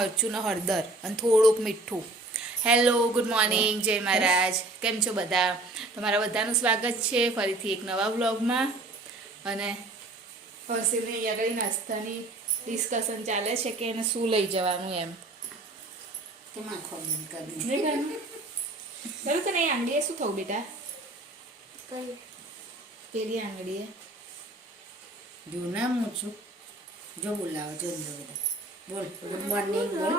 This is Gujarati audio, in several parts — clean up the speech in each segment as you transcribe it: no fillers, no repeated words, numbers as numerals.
મરચું ને હળદર અને થોડુંક મીઠું. હેલો, ગુડ મોર્નિંગ, જય મહારાજ. કેમ છો બધા? તમારા બધાનું સ્વાગત છે ફરીથી એક નવા વ્લોગમાં. અને હર્ષિલને અહીંયા આગળ નાસ્તાની ડિસ્કશન ચાલે છે કે એને શું લઈ જવાનું એમ. બરોબર તને એ આંગળીએ શું થયું બેટા? પેલી આંગળીએ જો નામ હું છું. જો બોલાવો જો બધા બોલ ગુડ મોર્નિંગ બોલ.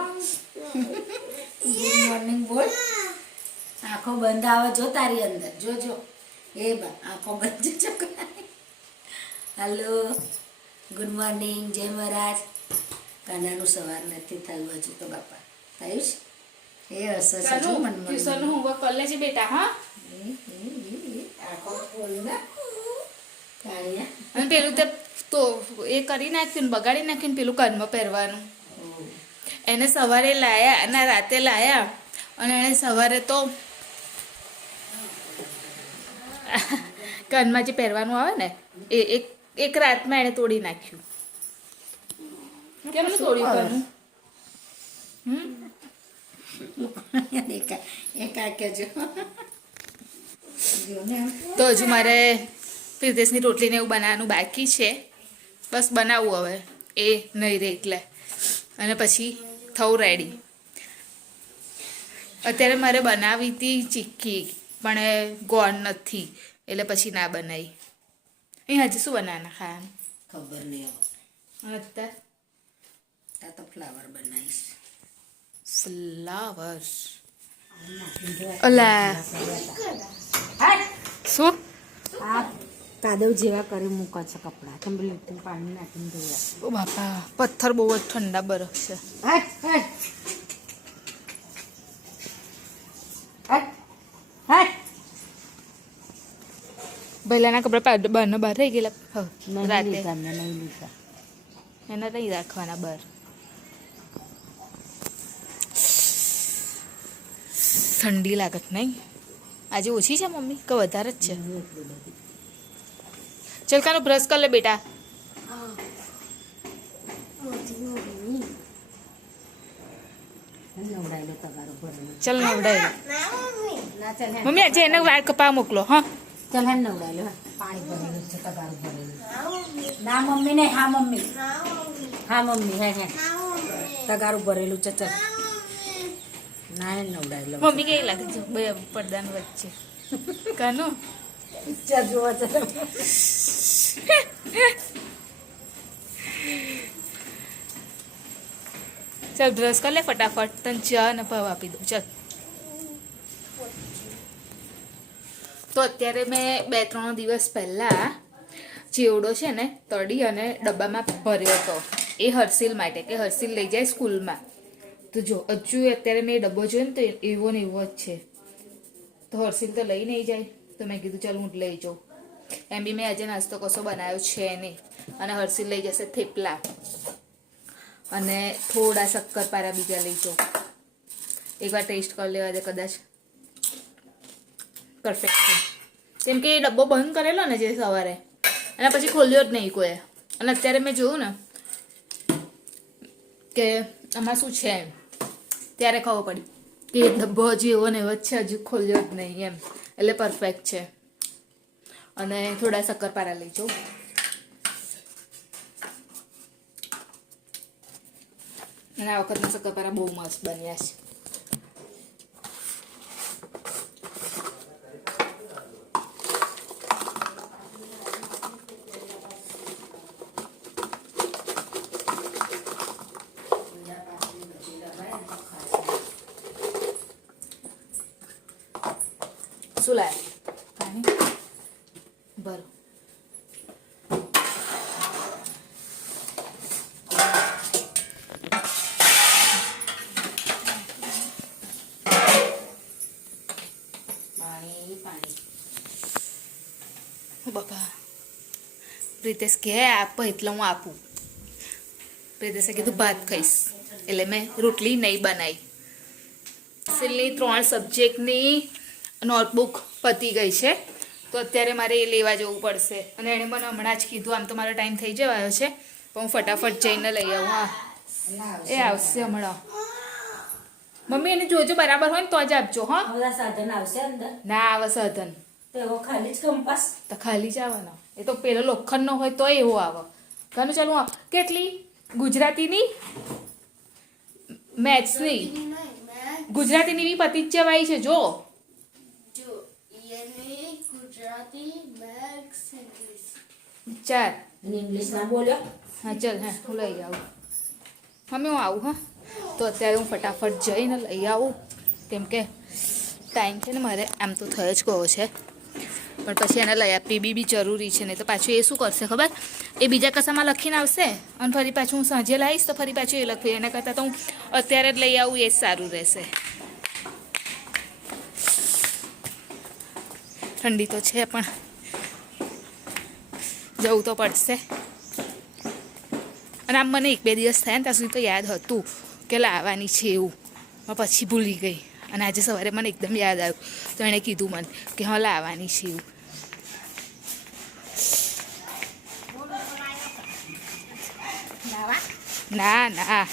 ગુડ મોર્નિંગ બોલ. આંખો બંધ આવે જો તારી અંદર જો એ બા આંખો બંધ જો. હેલો ગુડ મોર્નિંગ, જય મહારાજ. કાનાનું સવાર નથી થયું હજુ તો બાપા થયું છે. એ અસર છે જો મનમાં ટ્યુશન હોમવર્ક કરી લેજે બેટા. હા આંખો ખોલ ને કાળિયા. અને પેલું તે તો એ કરી નાખ્યું ને બગાડી નાખ્યું ને પેલું કાનમાં પહેરવાનું. એને સવારે લાયા અને રાતે લાયા અને એને સવારે તો કાનમાં જે પહેરવાનું આવે ને એ એક રાતમાં એને તોડી નાખ્યું. કેમનું તોડ્યું કાનું? તો હજુ મારે પ્રિતેશની રોટલીને એવું બનાવવાનું બાકી છે. બસ બનાવવું હવે એ નહીં રહે એટલે. અને પછી થવું રેડી. અત્યારે મારે બનાવી હતી ચીક્કી પણ ગોળ નથી એટલે પછી ના બનાવી. અહીં હજી શું બનાવવાના ખાવાનું ખબર નહીં હવે. અત્યારે તો ફ્લાવર બનાવીશ. ફ્લાવર ઓલા શું આ કાદવ જેવા કરી મૂકો છે કપડા. તમે લીટું પાણી નાખીને ધોયા. ઓ બાપા પથ્થર બહુ જ ઠંડા બરફ છે. પહેલાના કપડા બહાર રહી ગયેલા રાતે એના નહીં રાખવાના બહાર. ઠંડી લાગત નહીં આજે ઓછી છે મમ્મી કે વધારે જ છે? ચલ કાનો બ્રશ કર લે બેટા. ચલ નવડાય મમ્મી આજે એને વાળ કપા મોકલો. હા ચાલ હે નવડાય લો. પાણી ભરેલું છે તગારું ભરેલું. ના મમ્મી ને હા મમ્મી. હા મમ્મી હે તગારું ભરેલું છે. ચાલ ના હે નવડાય લો. મમ્મી કેવી લાગે છે બે પડદાની વચ્ચે? કાનો પિક્ચર જોવા છે. ચાલ બ્રશ કર લે ફટાફટ. તને ચા ને ભાવ આપી દઉં. ચાલ તો અત્યારે મેં 2-3 દિવસ પહેલાં ચેવડો છે ને તળી અને ડબ્બામાં ભર્યો હતો એ હર્ષિલ માટે કે હર્ષિલ લઈ જાય સ્કૂલમાં. તો જો હજુ અત્યારે મેં ડબ્બો જોયો ને તો એવો ને એવો જ છે. તો હર્ષિલ તો લઈ નહીં જાય તો મેં કીધું ચાલ હું લઈ જાઉં. એમ બી મેં આજે નાસ્તો કશો બનાવ્યો છે નહીં. અને હર્ષિલ લઈ જશે થેપલા અને થોડા શક્કરપારા બીજા લઈ જાઉં. એકવાર ટેસ્ટ કરી લેવા દે કદાચ પરફેક્ટ છે. કેમ કે એ ડબ્બો બંધ કરેલો ને જે સવારે અને પછી ખોલ્યો જ નહીં કોઈ. અને અત્યારે મેં જોયું ને કે આમાં શું છે એમ ત્યારે ખબર પડી કે એ ડબ્બો હજી એવો ને એવો જ છે હજુ ખોલ્યો જ નહીં એમ. એટલે પરફેક્ટ છે. અને થોડા શક્કરપારા લઈ જાઉં. અને આ વખતના શક્કરપારા બહુ મસ્ત બન્યા છે. શું લાય પાણી ભરો. બાપા પ્રિતેશ કે આપ એટલે હું આપું. પ્રિતેશે કીધું ભાત ખાઈશ એટલે મેં રોટલી નહીં બનાવી. છેલ્લી 3 સબ્જેક્ટની નોટબુક પતી ગઈ છે તો અત્યારે મારે એ લેવા જવું પડશે. અને એણે મને હમણાં જ કીધું આમ તો મારો ટાઈમ થઈ જવાયો છે પણ હું ફટાફટ જઈને લઈ આવું. હા એટલે એ આવશે હમણાં. મમ્મી એને જોજો બરાબર હોય ને તો જ આપજો હા. આ બધા સાધન આવશે અંદર ના આવે સાધન તો એવો ખાલી જ કંપાસ તો ખાલી જ આવે ને. એ તો પેલો લોખંડનો હોય તો એવો આવે. ઘણું ચાલુ કેટલી ગુજરાતીની મેથ્સની ગુજરાતીની બી પતિ જ જવાય છે જો. ગુજરાતી મેથ્સ ઇંગ્લિશ 4 અને ઇંગ્લિશ ના બોલ્યો હા ચાલ હા હું લઈ આવું. અમે હું આવું હા તો અત્યારે હું ફટાફટ જઈને લઈ આવું કેમ કે ટાઈમ છે ને મારે આમ તો થઈ જ ગયો છે પણ પછી એને લઈ આપવી બી જરૂરી છે નહીં તો પાછું એ શું કરશે ખબર એ બીજા કશામાં લખીને આવશે અને ફરી પાછું હું સાંજે લાવીશ તો ફરી પાછું એ લખવી એના કરતાં તો હું અત્યારે જ લઈ આવું એ જ સારું રહેશે. ઠંડી તો છે પણ જવું તો પડશે. અને આમ મને 1-2 દિવસ થયા ને ત્યાં સુધી તો યાદ હતું કે લાવવાની છે એવું પછી ભૂલી ગઈ અને આજે સવારે મને એકદમ યાદ આવ્યું તો એણે કીધું મને કે હા લાવવાની છે એવું. ના ના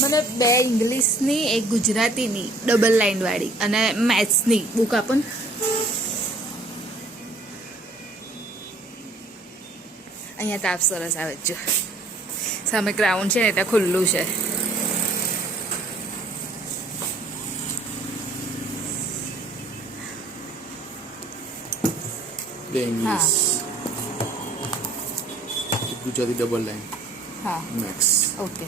મને 2 ઇંગ્લિશની 1 ગુજરાતીની ડબલ લાઇનવાળી અને મેથ્સની બુક આપો ને. અહીંયા તાપ સરસ આવે છે જો સામે ગ્રાઉન્ડ છે ને એટલે ખુલ્લું છે. ઇંગ્લિશ ગુજરાતી ડબલ લાઈન હા મેક્સ ઓકે.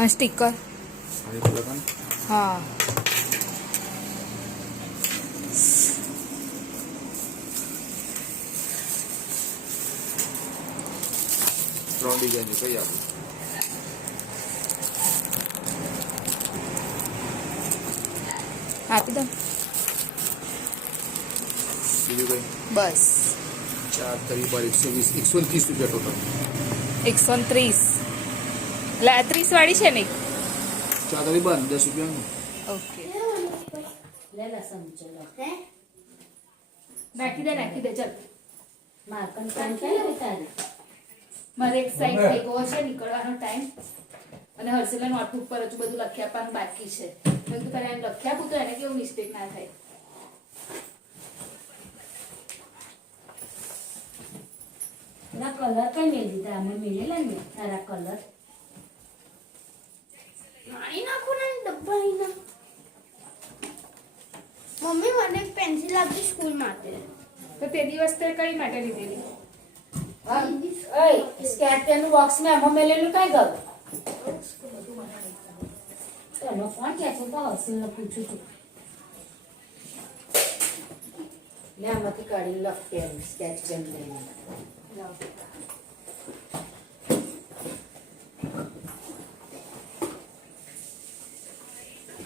આ સ્ટીકર હા ત્રણ ડિઝાઇન કઈ આપું આપી દો બીજું કઈ બસ 4 × 120 130 રૂપિયા ટોટલ 130 એટલે આ 30 વાળી છે ને 4 બંધ 10 રૂપિયાનું ઓકે લે લે સમજો લો નાખી દે ચાલ. માર્કન કામ ક્યાં તારી મારે એક સાઈડ થઈ ગયો છે નીકળવાનો ટાઈમ અને હર્ષિલા નોટબુક પર હજુ બધું લખી આપવાનું બાકી છે. મેં કીધું પહેલા એને લખી આપું તો એને કેવું મિસ્ટેક ના થાય. ના કલર કઈ મેળ દીધા આમાં મેળેલા ને તારા કલર નાની નાખો ને ડબ્બા મમ્મી મને પેન્સિલ આપી સ્કૂલ માટે તો તે દિવસ તે કઈ માટે લીધેલી? ઓય સ્કેટરનું બોક્સ મે આમાં મેલેલું કઈ ગયું તનો ફોન કે છે તો હસીને પૂછું છું લે આમાંથી કાઢી લખ પેન સ્કેચ પેન લઈને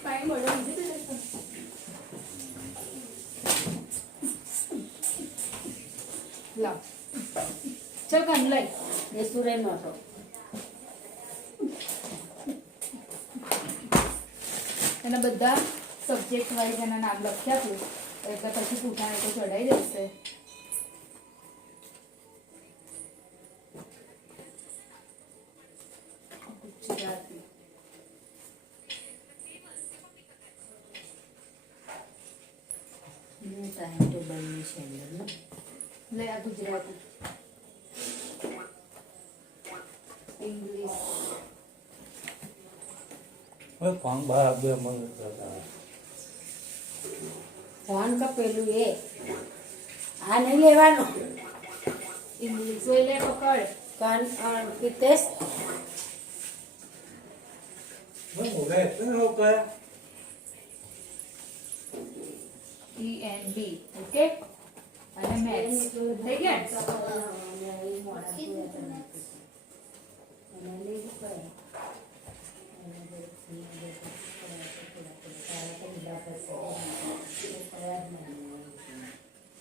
પાણી મળવા દીધું તો લાવ ચલ કાન લઈ એ સુરે નતો એના બધા સબ્જેક્ટ વાઇઝ એના નામ લખી આપ્યું એટલે પછી પૂછાને તો ચડાઈ જશે. ગુજરાતી ટાઈમ ટેબલની છે અંદર લે આ ગુજરાતી ઇંગ્લિશ ફોન બહાર બે મને કરતા ફોન કા પેલું એ આ નહીં લેવાનું ઇંગ્લિશ હોય લે પકડ કાન પિતેશ મોબાઈલ તો લોકો ENB ઓકે અને મેથ્સ થઈ ગયા.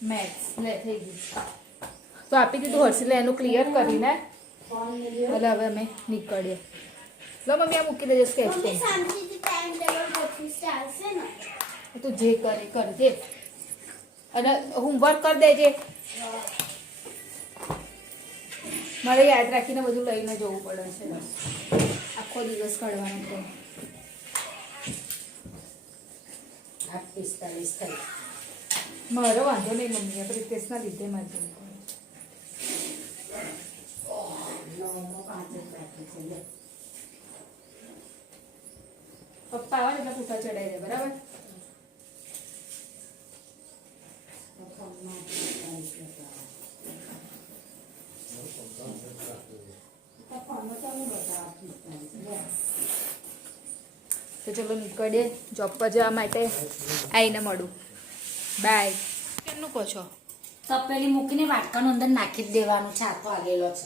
મેથ્સ લે થઈ ગયું તો આપી દીધું હર્ષિલે એનું ક્લિયર કરીને એટલે હવે અમે નીકળીએ. લો મમ્મી આ મૂકી દેજો સ્કેચ મમ્મી પેન. શાંતિથી ટાઈમ ટેબલ ગોઠવીશ ચાલશે ને? તું જે કરે કરજે અને હોમવર્ક કરી દેજે. મારે યાદ રાખીને બધું લઈને જવું પડે છે. આખો દિવસ કાઢવાનો છે. 8:45 થઈ. મારો વાંધો નહીં મમ્મી, પ્રિતેશના લીધે મારે જવું પડે. નવમો 5 જ બાકી છે લે. પપ્પા આવે ને એટલે પૂઠા ચડાવી દે, બરાબર? તો ચલો નીકળીએ જોબ પર જવા માટે. આવીને મળું. બાય. કેમનું કહો છો? તપેલી મૂકીને વાટકાનું અંદર નાખી જ દેવાનું છે. આખો આગેલો છે.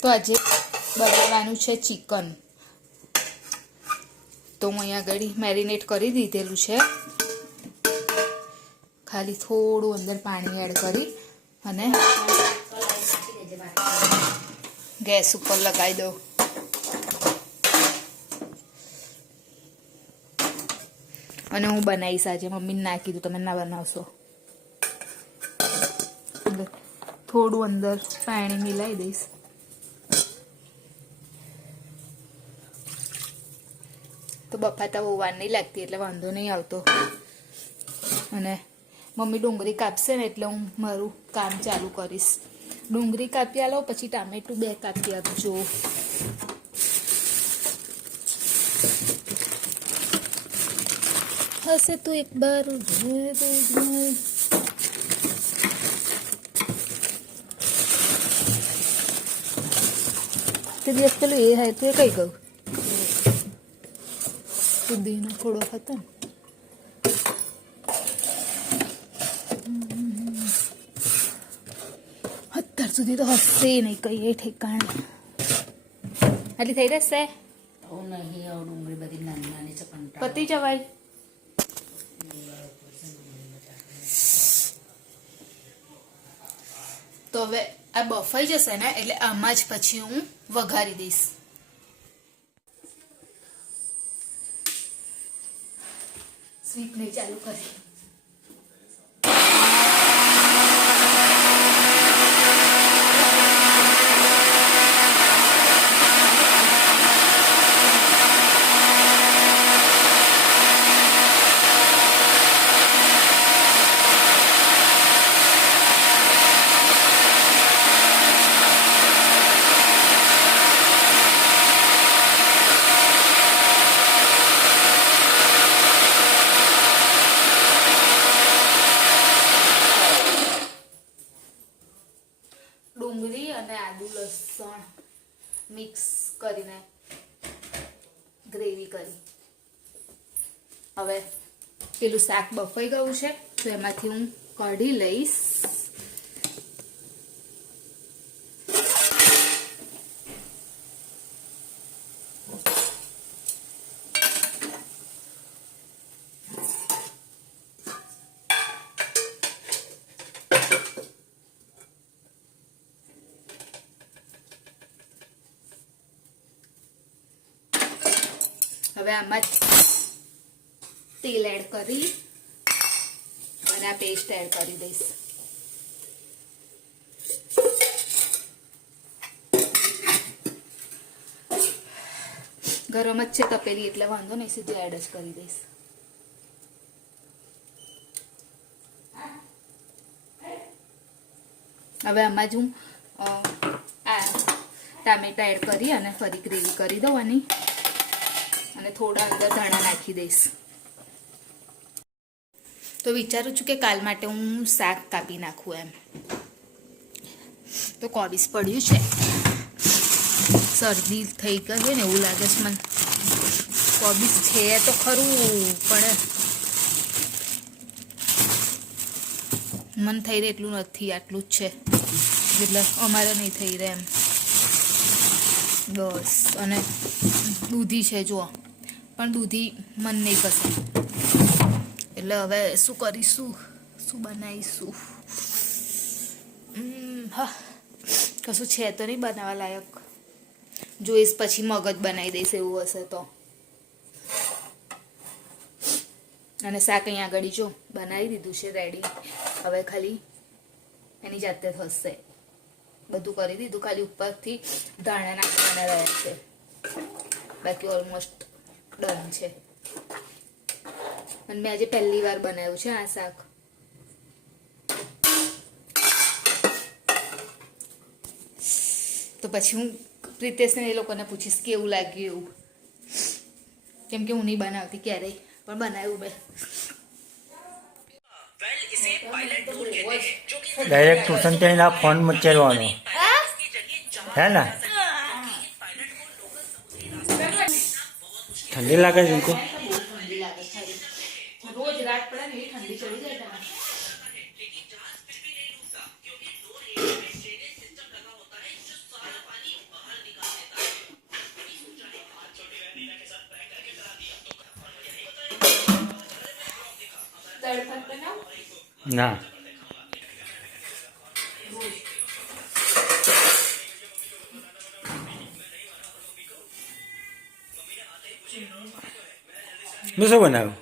તો આજે બનાવવાનું છે ચિકન. તો હું અહીંયા આગળ મેરિનેટ કરી દીધેલું છે. ખાલી થોડું અંદર પાણી એડ કરી અને ગેસ ઉપર લગાવી દો. અને હું બનાવીશ આજે. મમ્મીને ના કીધું તમે ના બનાવશો. એટલે થોડું અંદર પાણી મિલાવી દઈશ. તો બફાતા બહુ વાર નહીં લાગતી એટલે વાંધો નહીં આવતો. અને મમ્મી ડુંગળી કાપશે ને એટલે હું મારું કામ ચાલુ કરીશ. ડુંગળી કાપી આલો, પછી ટામેટું 2 કાપી આપજો. હશે તું એક બાર તે દિવસ પેલું એ હતું એ કઈ ગયું? સુધીનો થોડો હતો ને. અત્યાર સુધી તો હશે નહીં કઈ એ ઠેકાણે. આટલી થઈ રહેશે? નહીં ડુંગળી બધી નાની નાની છે. કંટાળો. પતી જવાય. તો હવે આ બફાઈ જશે ને એટલે આમાં જ પછી હું વઘારી દઈશ. સ્વીટ નહીં ચાલુ કરી. ડુંગળી અને આદુ લસણ મિક્સ કરીને ગ્રેવી કરી. હવે પેલું શાક બફાઈ ગયું છે તો એમાંથી હું કઢી લઈશ. હવે આમાં તેલ એડ કરી અને આ પેસ્ટ એડ કરી દઈશ. ગરમ જ છે તપેલી એટલે વાંધો નહીં, સીધું એડ જ કરી દઈશ. હવે આમાં જ હું આ ટામેટા એડ કરી અને ફરી ગ્રેવી કરી દઉં આની. અને થોડા અંદર ધાણા નાખી દઈશ. તો વિચારું છું કે કાલ માટે હું શાક કાપી નાખું એમ. તો કોબીજ પડ્યું છે. શરદી થઈ ગઈ હોય ને એવું લાગે છે મને. કોબીજ છે તો ખરું પણ મન થઈ રહે એટલું નથી, આટલું જ છે એટલે અમારે નહીં થઈ રહે એમ. બસ. અને દૂધી છે જુઓ, પણ દૂધી મન નહીં પસંદ એટલે હવે શું કરીશું, શું બનાવીશું. હા કશું છે તો નહીં બનાવવા લાયક. જોઈશ પછી મગજ બનાવી દઈશ એવું હશે તો. અને શાક અહીંયા આગળ જો બનાવી દીધું છે રેડી. હવે ખાલી એની જાતે થશે. બધું કરી દીધું, ખાલી ઉપરથી ધાણા નાખવાના રહ્યા છે. બાકી ઓલમોસ્ટ ડન છે. અને મેં આજે પહેલી વાર બનાવ્યું છે આ શાક. તો પછી હું પ્રિતેશને એ લોકોને પૂછીશ કેવું લાગ્યું એવું, કેમ કે હું નહીં બનાવતી ક્યારેય, પણ બનાવ્યું મેં. ડાયરેક્ટ ટ્યુશન થઈને આ ફોન મચેરવાનો હે ને? ઠંડી લાગે છે તો રોજ રાત પડે ને એ ઠંડી ચડી જાય તમારે. તડપડ બનાવ ના. મેં શું બનાવ્યું?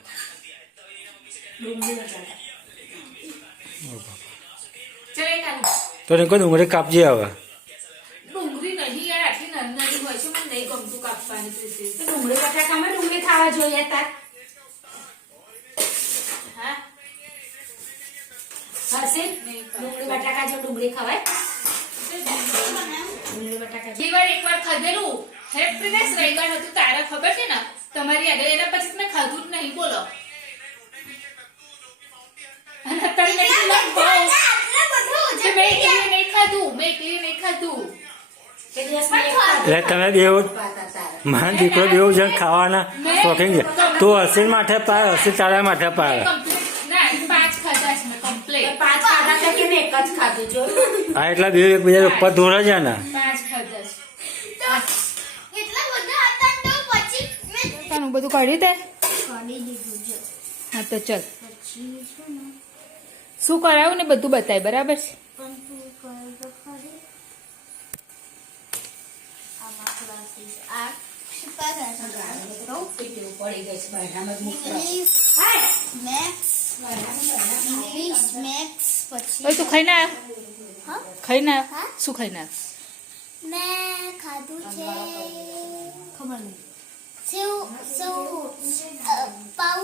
તો એને કોઈ ડુંગળી કાપજે હવે. ડુંગળી નહીં યાર, આટલી નાની નાની હોય છે, મને નહીં ગમતું કાપવાની. પ્રીતિ તો ડુંગળી બટાકામાં ડુંગળી ખાવા જોઈએ તાર. હા હર્ષિલ, ડુંગળી બટાકા જો ડુંગળી ખવાય? ડુંગળી બટાકા જો. એકવાર ખાધેલું હે પ્રિતેશ, રવિવાર હતું તારા ખબર છે ને તમારી આગળ, એના પછી મેં ખાધું જ નહીં. બોલો. અને અત્યારે મેં કીધું લાવ ભાવ. કે મેં એકલીએ નહીં ખાધું, મેં એકલીએ નહીં ખાધું. કે દિવસમાં એક વાર એટલે તમે બેવ પાતા તારા. મારા દીકરો બેવ જણ ખાવાના શોખીન છે. તું હસીન માથે પાય, હસી તારા માથે પાય. ના 5 ખાધા છે મેં કમ્પ્લીટ. 5 ખાધા તો કે મેં એક જ ખાધું જો. આ એટલા બે એકબીજા ઉપર ધોરા છે ને. 5 ખાધા છે. એટલા બધા હતા તો પછી મેં તાનું બધું કાઢી દે. કાઢી દીધું છે. હા તો ચલ, પછી છે ને શું કરાવું ને બધું બતાય, બરાબર છે? પણ તું કહે તો ખરી આમાં ક્લાસીસ આ શીખવા ગયા તો પીટલું પડી ગઈ છે બહારમાં જ મૂકવા. ઇંગ્લિશ મેથ્સ ઇંગ્લિશ મેથ્સ પછી ઓય તું ખાઈને આવ. હા ખાઈને આવ. હા? શું ખાઈને આવ? મેં ખાધું છે ખબર નહીં. સેવ સેવ પાવ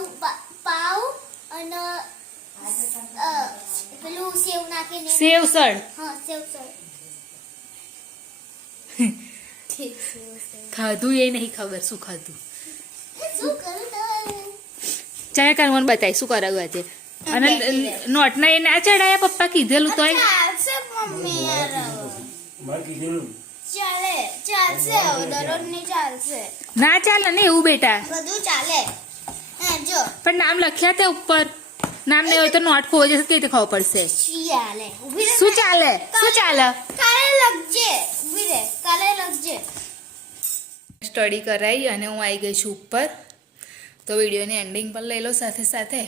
પાવ અને પેલું સેવ નાખીને સેવસળ. હા સેવ સર ખાધું એ નહીં ખબર શું ખાધું. શું કરું તારે ચાય કરવાનું બતાય શું કરાવ્યું આજે. અને નોટના એ ના ચડાયા પપ્પા કીધેલું તોય. ચાલશે મમ્મી યાર ચાલે ચાલશે હવે દરરોજ નહીં ચાલશે ના ચાલે ને એવું બેટા. બધું ચાલે હા જો પણ નામ લખ્યા તે ઉપર. નામ નહીં હોય તો નોટ ખોવા જશે તે રીતે ખબર પડશે. ચાલે ઊભી રહે શું ચાલે? શું ચાલે? કાલે લખજે ઊભી રહે કાલે લખજે સ્ટડી કરાવી અને હું આવી ગઈ છું ઉપર. તો વિડીયોની એન્ડિંગ પણ લઈ લો સાથે સાથે.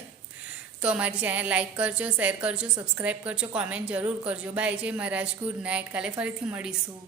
તો અમારી ચેનલ લાઈક કરજો, શેર કરજો, સબસ્ક્રાઈબ કરજો, કોમેન્ટ જરૂર કરજો. બાય, જય મહારાજ, ગુડ નાઇટ. કાલે ફરીથી મળીશું.